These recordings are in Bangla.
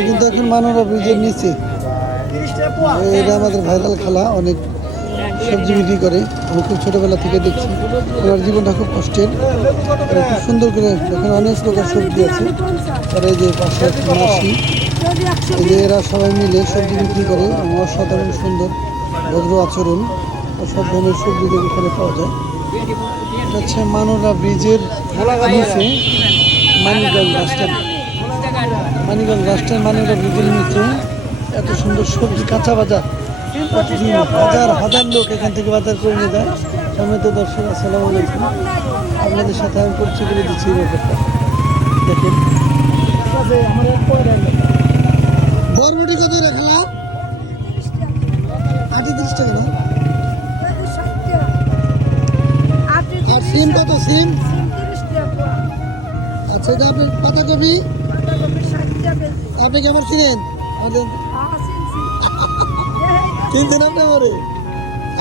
আমি কিন্তু এখন মানোরা ব্রিজের নিচে। এটা আমাদের ভাইরাল খেলা, অনেক সবজি বিক্রি করে। আমি খুব ছোটোবেলা থেকে দেখছি। ওনার জীবনটা খুব কষ্টের, খুব সুন্দর করে এখানে অনেক প্রকার সবজি আছে। আর এই যে পাশে মাসি, এই যে এরা সবাই মিলে সবজি বিক্রি করে। অসাধারণ সুন্দর ভদ্র আচরণ ও সব ধরনের সবজি এখানে পাওয়া যায়। এটা হচ্ছে মানোরা ব্রিজের নিচে মানিকগঞ্জ বাসস্ট্যান্ড। মানিকগঞ্জ বাসস্ট্যান্ড মানোরা ব্রিজের নিচে এত সুন্দর সবজি, কাঁচা বাজার। প্রতিদিন হাজার হাজার লোক এখান থেকে বাজার করে নিয়ে যায়। সম্মানিত দর্শক, আসসালামু আলাইকুম। আপনাদের সাথে আমি পরিচয় করে দিচ্ছি এই ব্যাপারটা। দেখেন বরবটি কত রাখলা? 38 টাকা না? আর সিম কত? সিম আচ্ছা, এটা আপনি পাতাকপি আপনি কেমন ছিলেন? চিনছেন আপনি আমারে?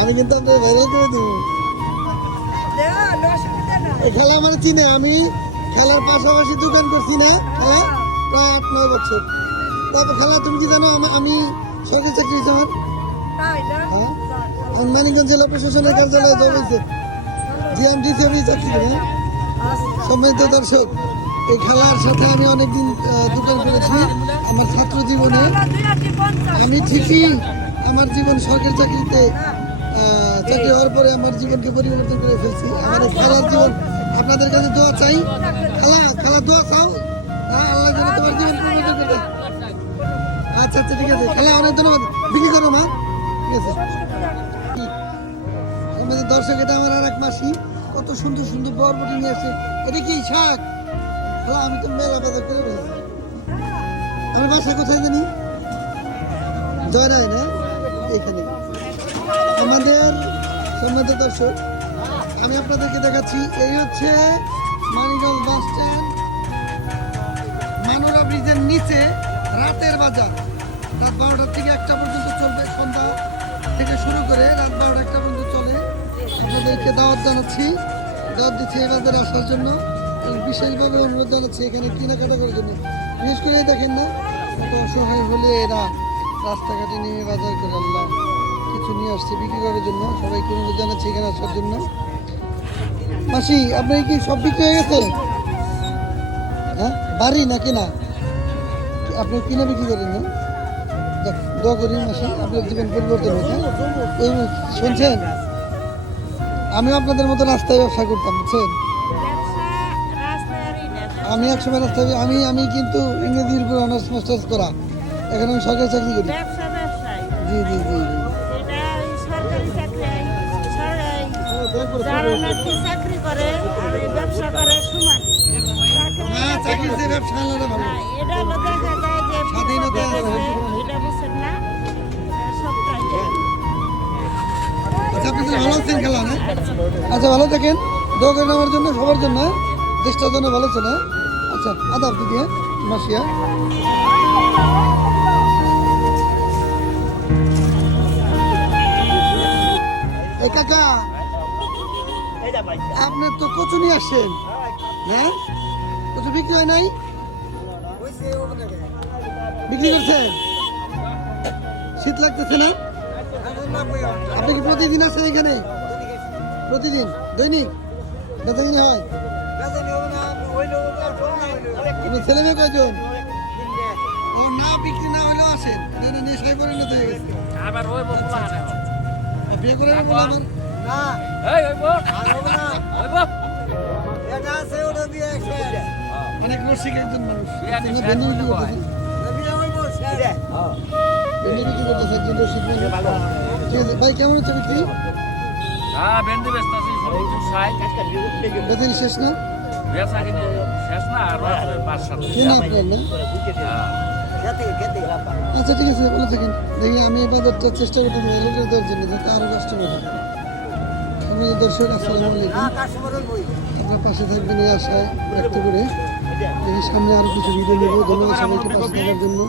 আমি কিন্তু আপনাকে ভাইরাল করে দেবো। এই খেলা আমার চিনে, আমি খেলার পাশাপাশি দোকান করছি না, হ্যাঁ, প্রায় 8-9 বছর। তবে খেলা তুমি কি জানো, আমি সরকারি চাকরি হয়েছে আমার। হ্যাঁ, মানিকগঞ্জ জেলা প্রশাসনের কার্যালয়ে জব হয়েছে। জি, আমি ডিসি অফিসে চাকরি করি। সম্মানিত দর্শক, এই খেলার সাথে আমি অনেকদিন দোকান করেছি আমার ছাত্র জীবনে। আমি ঠিকই আমার জীবন সরকারি চাকরিতে চাকরি হওয়ার পরে আমার জীবনকে পরিবর্তন করে ফেলছি। আমার খেলার জীবন, আপনাদের কাছে দোয়া চাই। খেলা দোয়া চাও, আল্লাহ যেন তোমার জীবন পরিবর্তন করে। আচ্ছা আচ্ছা, ঠিক আছে। খেলা অনেক ধন্যবাদ। বিক্রি করো মা, ঠিক আছে। আমাদের দর্শক, এটা আমার আর এক মাসি, কত সুন্দর সুন্দর বরবটি নিয়ে আসছে। এটা কি শাক? আমি তো মেলা বাজার করে ফেলেছি। আমার বাসা কোথায় জানি? জয়রায় না, এখানে। আমাদের সম্মানিত দর্শক, আমি আপনাদেরকে দেখাচ্ছি, এই হচ্ছে মানিকগঞ্জ বাস স্ট্যান্ড, মানোরা ব্রিজের নিচে রাতের বাজার। রাত 12টা থেকে 1টা পর্যন্ত চলবে, সন্ধ্যা থেকে শুরু করে রাত 12টা 1টা পর্যন্ত চলে। আপনাদেরকে দাওয়াত জানাচ্ছি, দাওয়াত দিচ্ছি এই বাজারে আসার জন্য। বিশেষভাবে অনুরোধ জানাচ্ছি এখানে কেনাকাটা করার জন্য। বিশেষ করে দেখেন না, অসহায় হলে এরা রাস্তাঘাটে নেমে বাজার করে আল্লাহ কিছু নিয়ে আসছে বিক্রি করার জন্য। সবাইকে অনুরোধ জানাচ্ছি এখানে আসার জন্য। মাসি, আপনার কি সব বিক্রি হয়ে গেছে? হ্যাঁ, বাড়ি না কেনা? আপনি কিনে বিক্রি করেন না? দোয়া করি মাসি, আপনার জীবন পরিবর্তন হয়েছে। এই শুনছেন, আমিও আপনাদের মতো রাস্তায় ব্যবসা করতাম, বুঝছেন। আমি একসময় রাস্তায়, আমি কিন্তু ইংরেজির উপর অনার্স মাস্টার্স করা। এখন আমি সরকারি চাকরি করি। জি জি জি জি। চাকরি করে ব্যবসা করে সমান। চাকরিতে ব্যবসা আলাদা ভালো। এটা হলো দেখা যায় যে স্বাধীনতা আছে। এটা বুঝছেন না, আচ্ছা, আপনি তো ভালো আছেন খেলা না? আচ্ছা, ভালো থাকেন। দোয়া করেন আমার জন্য, সবার জন্য, দেশটার জন্য ভালো আছে না? আচ্ছা, আদাব দিদি, হ্যাঁ মাসিয়া। এই কাকা, আপনার তো কচু নিয়ে আসছেন, হ্যাঁ? কচু বিক্রি হয় নাই? বিক্রি করছেন? শীত লাগতেছে না? আপনি কি প্রতিদিন আসেন এখানে? প্রতিদিন দৈনিক বেতন হয়? ছেলে মেয়ে কয়জন? ও না, বিক্রি না হইলেও আসেন, নেশায় পরিণত হয়ে গেছে। বিয়ে করে অনেক রসিক একজন মানুষ। ভাই, কেমন হচ্ছে বিক্রি? বেতন শেষ না? আচ্ছা, ঠিক আছে, ভালো থাকেন। দেখি আমি বাজারটা চেষ্টা করতে দেওয়ার জন্য, যাতে আরো কাস্টমার হয়। আমাদের দর্শক, আসসালামু আলাইকুম। আপনার পাশে থাকবেন এই আশায় ব্যক্ত করে। দেখি সামনে আরো কিছু ভিডিও নেব। ধন্যবাদ সবাইকে পাশে থাকার জন্য।